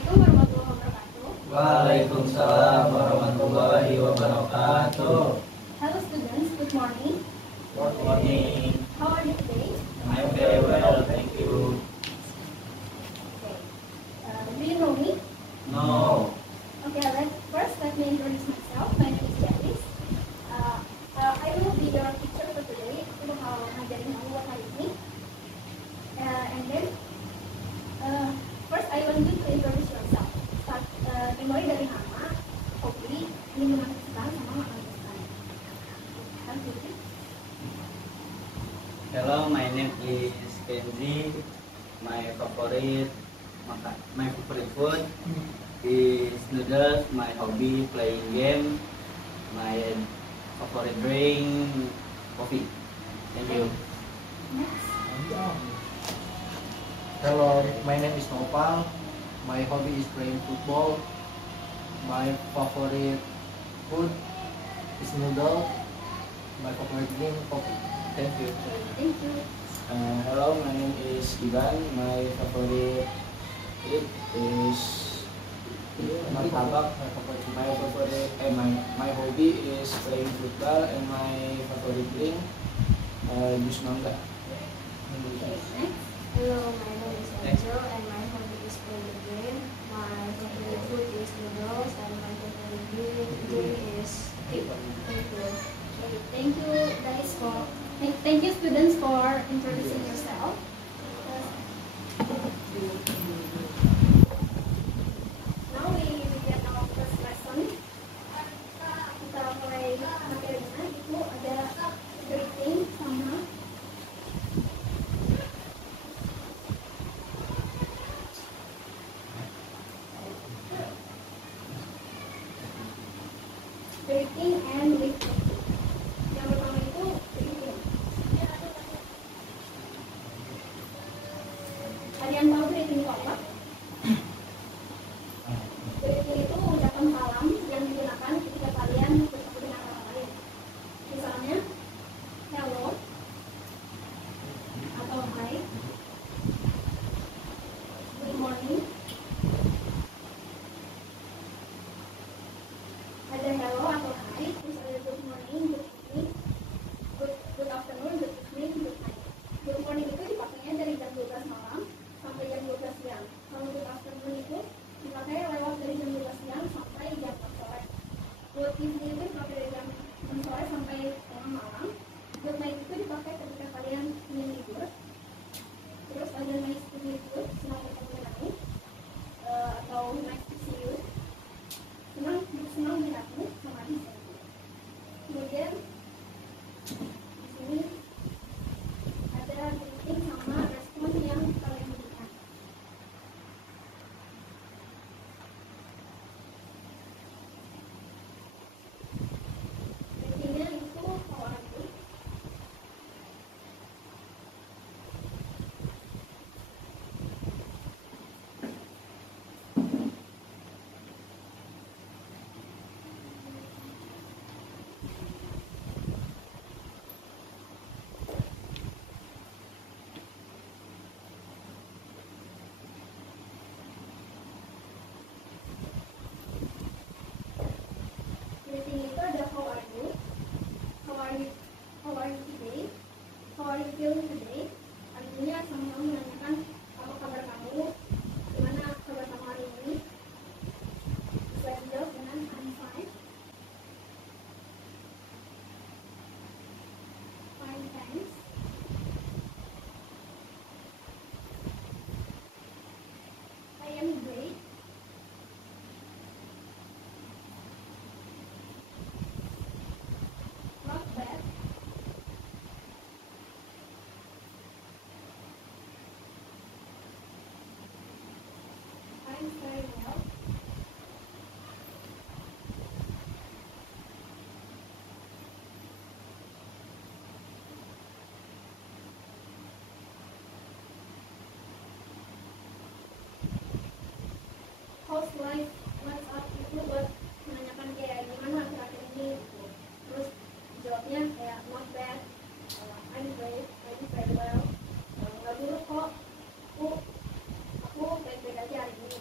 warahmatullahi wabarakatuh. Waalaikumsalam warahmatullahi wabarakatuh. Hello students, good morning. Good morning. How are you today? I'm very well, thank you. Okay. Do you know me? No. Okay, first let me introduce myself. My name is Janice. I will be your teacher for today. Aku bakal ngajarin kamu buat hari ini. And then first I want you to introduce yourself. Dimulai dari nama, hobi, minuman kesukaan, sama makanan kesukaan. Hello, my name is Kenzi. My favorite food is noodles. My hobby playing game. My favorite drink coffee. Thank you. Next. Hello, my name is Nopal. My hobby is playing football. My favorite food is noodle. My favorite drink coffee. Thank you. Okay, thank you. Hello, my name is Ivan. My favorite eat is martabak. My hobby is playing football, and my favorite drink jus mangga. Okay, next. Hello, my name is Angel and my hobby is playing the game. My favorite food is noodles and my favorite drink is tea. Thank you. Okay, thank you guys thank you students for introducing yourself. Now we begin our first lesson. Kita mulai materinya itu ada greeting sama greeting and listening. Yang pertama itu greeting. Kalian tahu greeting itu apa? Greeting itu ucapan salam yang digunakan ketika kalian bertemu dengan orang lain. Misalnya, hello atau hi, good morning. Ada hello atau hi, terus ada good morning, good evening, good afternoon, good evening, good night. Good morning itu dipakainya dari jam 12 malam sampai jam 12 siang. Kalau good afternoon itu dipakai lewat dari jam 12 siang sampai jam 4 sore. Good evening itu dipakai dari jam 6 sore sampai tengah malam. Good night itu dipakai ketika kalian ingin tidur. Terus ada nice to meet you, senang bertemu denganmu, atau nice to see you, senang melihatmu, sama di sini. Kemudian di sini ada greeting sama respon yang kalian berikan. Greetingnya itu how are you? Greeting itu ada how are you? How are you? How are you today? How are you feeling today? Artinya sama-sama menanyakan apa kabar kamu, gimana kabar kamu hari ini. Bisa dijawab dengan I'm fine. Fine, thanks. I am great. Not bad. I'm very well. How's life? What's up? Itu buat menanyakan kayak gimana akhir-akhir ini. Terus jawabnya kayak not bad, I'm great, I'm very well, nggak buruk kok, aku baik-baik aja hari ini.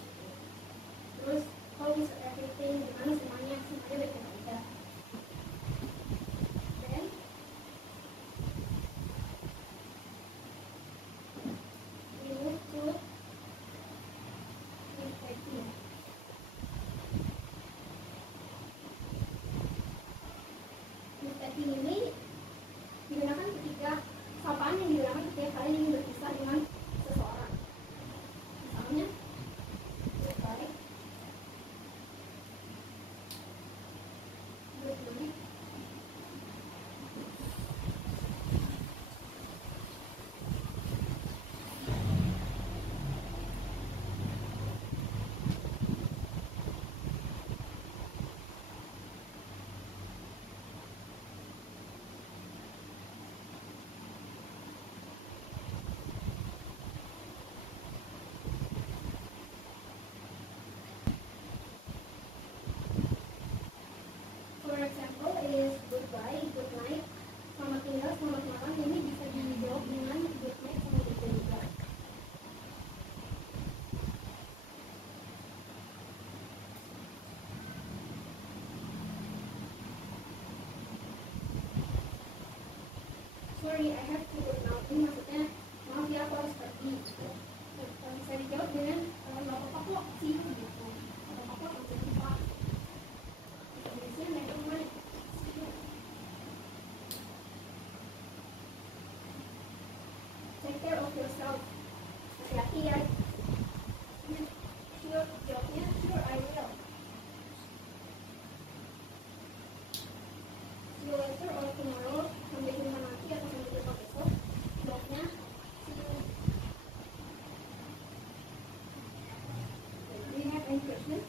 question?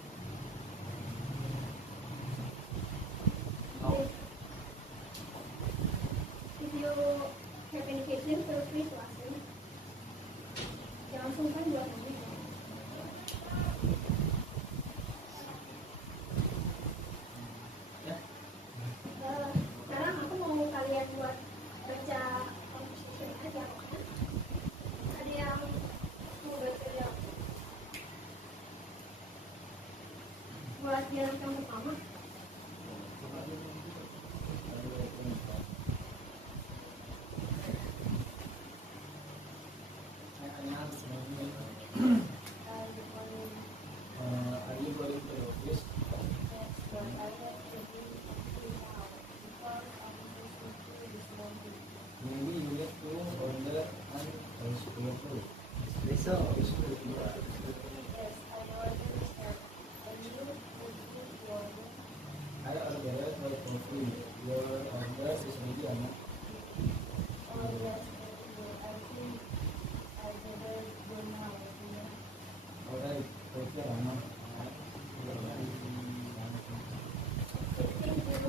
No. If you have any question, feel free to ask me. Jangan sungkan buat nanti. Ya. Sekarang aku mau kalian buat baca composition aja. Ada yang mau baca yang buat yang pertama. Are you going to the office? Maybe you need to order an espresso. Espresso. I ordered my coffee. Your order is ready, Anna. Alright, take care, Anna. Thank you.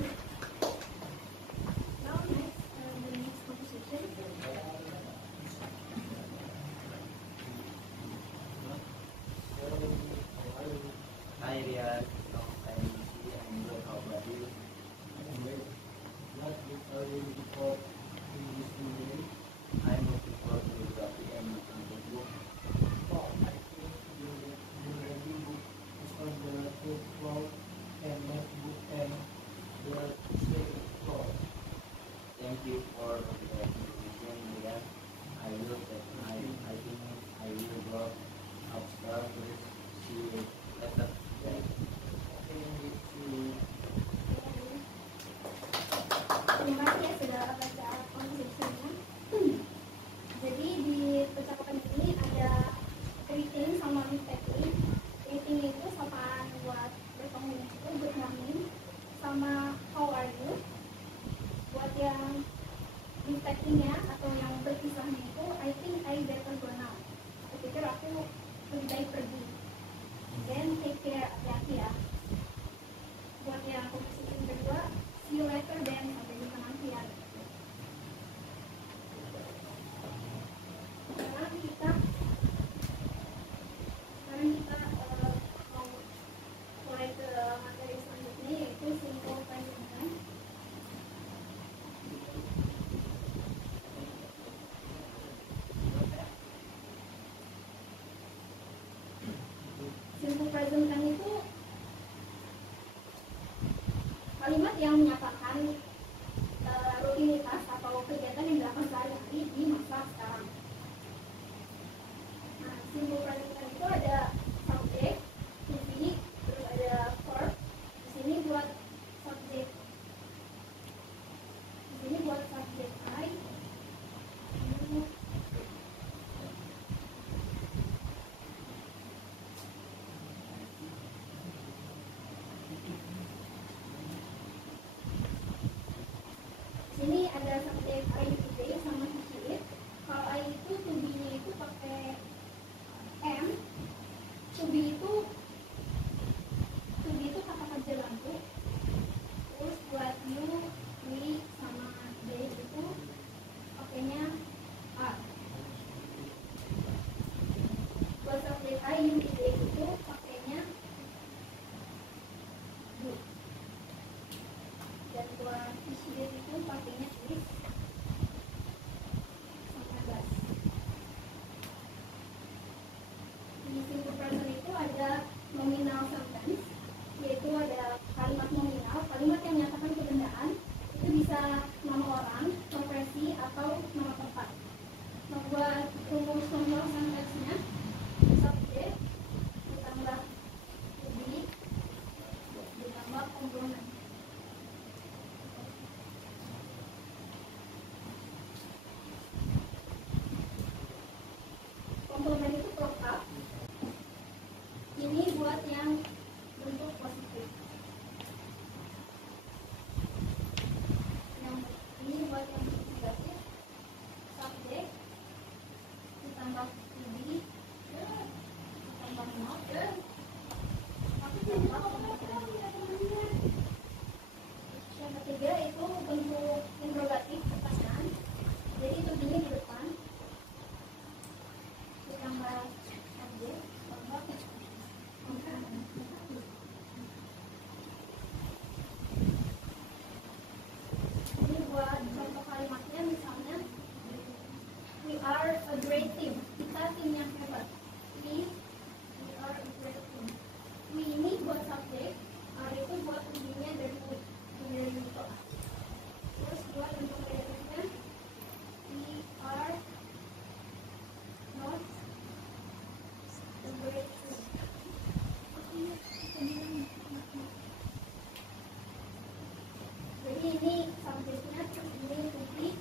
Now next, the next composition. Hi Rian, long time no see. I'm good. How about you? I'm looking for geography and looking book. Thank you for the invitation, Rian. I will take time. I think I will go upstairs. See you later. Bye. Terima kasih ya sudah baca compositionnya. Jadi di percakapan ini ada greeting sama reflecting. Greeting itu sapaan buat bertemu itu good morning, sama how are you. Buat yang reflectingnya atau yang berpisahnya itu I think I better go now. Aku pikir aku lebih baik pergi. Then take care, hati-hati ya. Buat yang composition kedua, see you later then, sampai jumpa nanti ya. Sekarang kita mau mulai ke materi selanjutnya, yaitu simple present tense. Simple present tense itu kalimat yang menyatakan rutinitas atau kegiatan yang dilakukan sehari-hari di masa sekarang. Nah, simple present tense itu ada subjek, to be, terus ada verb. Di sini buat subjek. Di sini buat subjek I. You. Sini ada subjek I today sama he it. Kalau I itu to be-nya itu pakai am. To be itu kata kerja ganti. Terus buat you, we sama they itu pakainya are. Buat subjek I you today itu pakainya do. Dan buat isi itu pakainya is sama das. Di simple present itu ada nominal sentence, yaitu ada kalimat nominal, kalimat yang menyatakan kebendaan. Itu bisa nama orang, profesi, atau nama tempat. Nah, buat rumus nominal sentence-nya, subjek ditambah to be ditambah komplement. Komplement itu pelengkap. Ini buat yang bentuk positif. Yang ini buat yang bentuk negatif. Subjek ditambah to be ditambah not ditambah kompetensi. Yang ketiga itu bentuk interrogatif pertanyaan. Jadi tujuannya di depan ditambah subjek tambah ini buat contoh kalimatnya misalnya we are a great team, kita tim yang hebat. We are a great team. We ini buat subjek, are itu buat tujuannya dari itu. Terus buat bentuk negatifnya we are not a great team. Jadi ini subjeknya, ini tujuh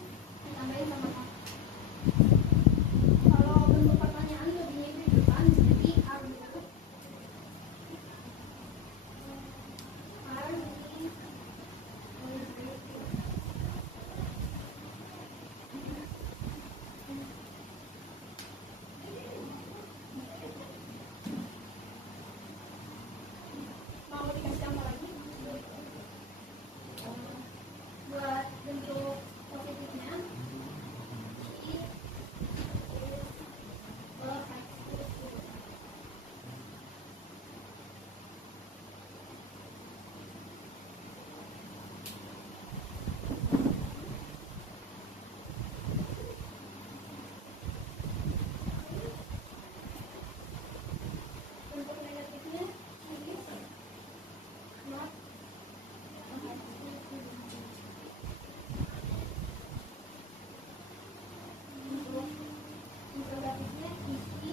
ditambahin sama apa? Kalau bentuk pertanyaan lebihnya di depan, jadi are dulu. Are we a great team? Mau dikasih apa lagi? Buat bentuk positifnya she is a high school student. Bentuk negatifnya she is not a high school student. Untuk interrogatifnya is he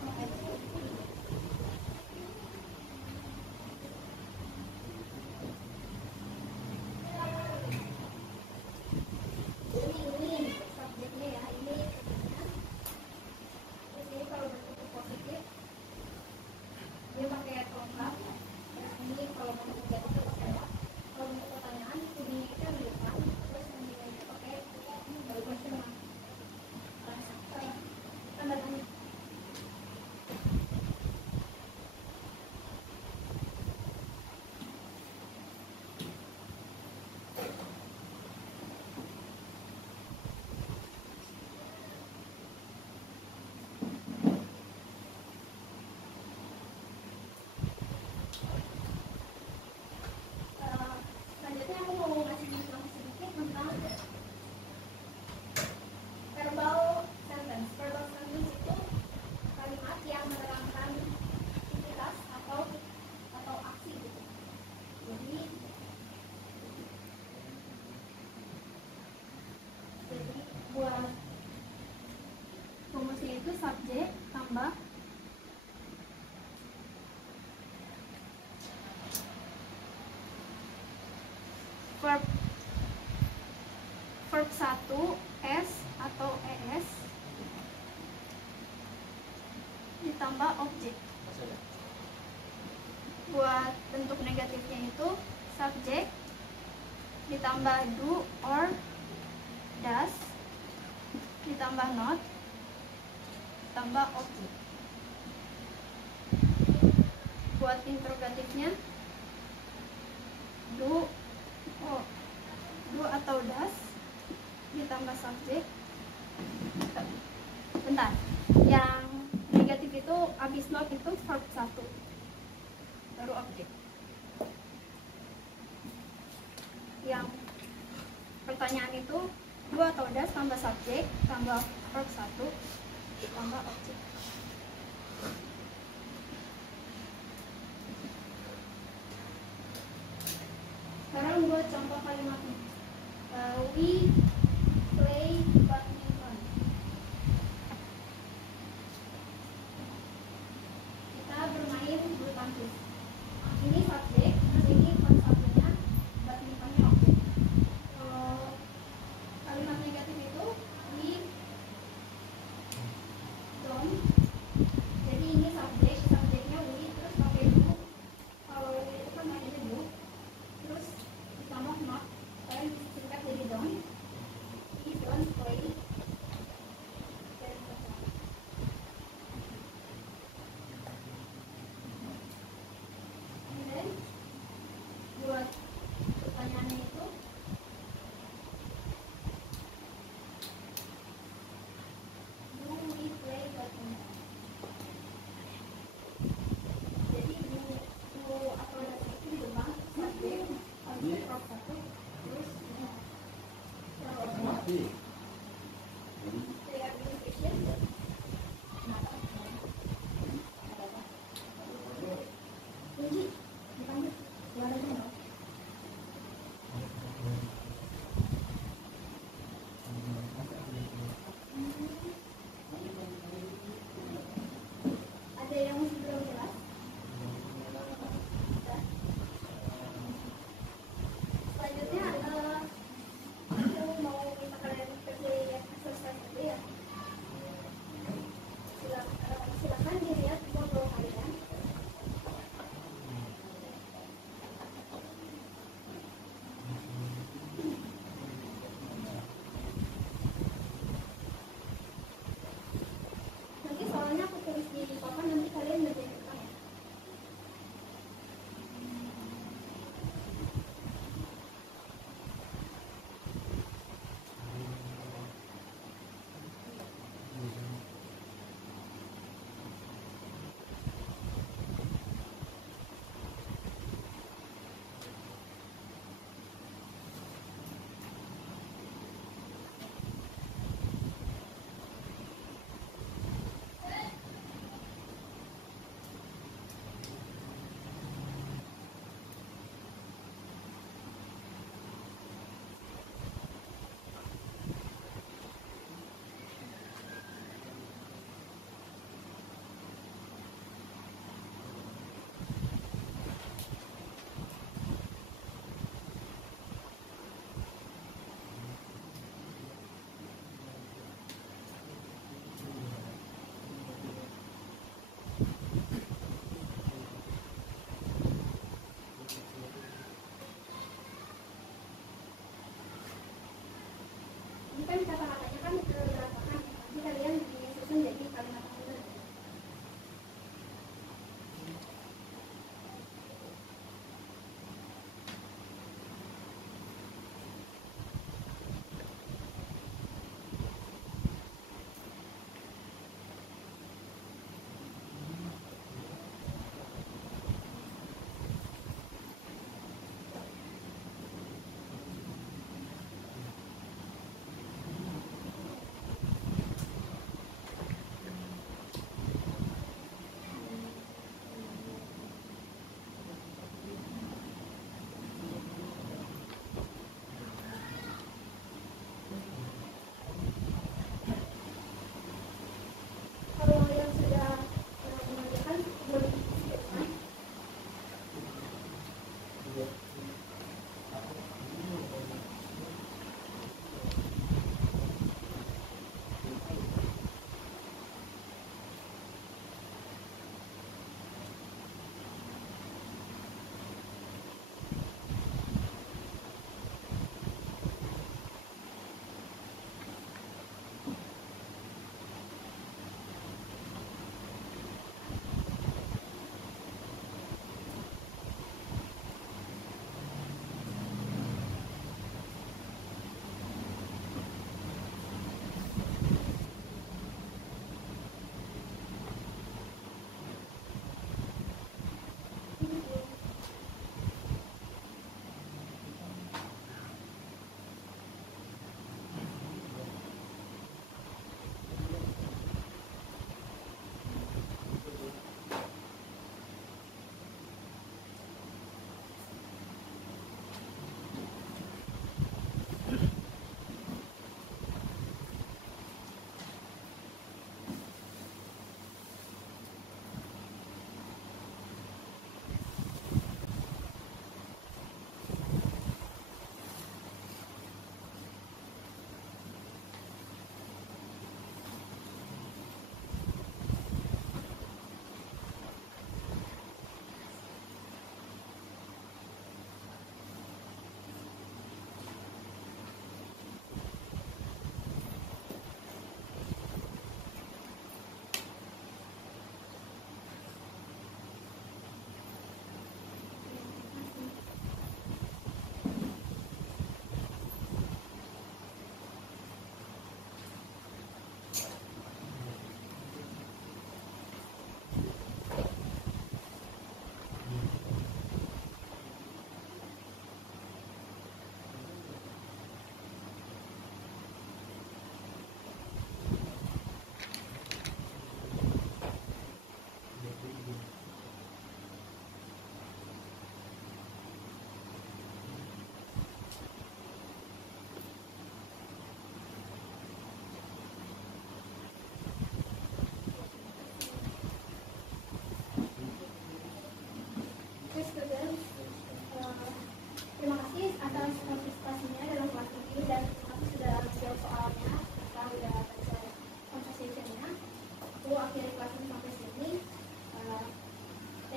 a high school student. Ini subjeknya ya, ini subjeknya. Terus ini kalau bentuk positif dia pakai lengkap. Terus ini kalau bentuk negatif itu pakai apa? Kalau bentuk pertanyaan itu kita di depan. Terus ini pakai question mark. Tanda tanya. Selanjutnya aku mau ngasih informasi sedikit tentang verbal sentence. Verbal sentence itu kalimat yang menerangkan aktivitas atau aksi gitu. Jadi buat rumusnya itu subjek tambah verb 1 s atau es ditambah objek. Buat bentuk negatifnya itu subjek ditambah do or does ditambah not ditambah objek. Buat interrogatifnya do atau does ditambah subjek. Bentar, yang negatif itu abis not itu verb 1 baru objek. Yang pertanyaan itu do atau does tambah subjek tambah verb 1 tambah objek. Sekarang buat contoh kalimatnya. We play badminton. Kita bermain bulu tangkis. Ini subjek, ini konsepnya, badmintonnya objek. Kalimat negatif itu we don't Dari administration. Kunci, dipanggil. Suaranya no. Ada yang masih belum jelas? Selanjutnya, aku mau minta kalian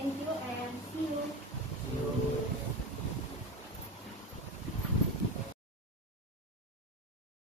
Thank you and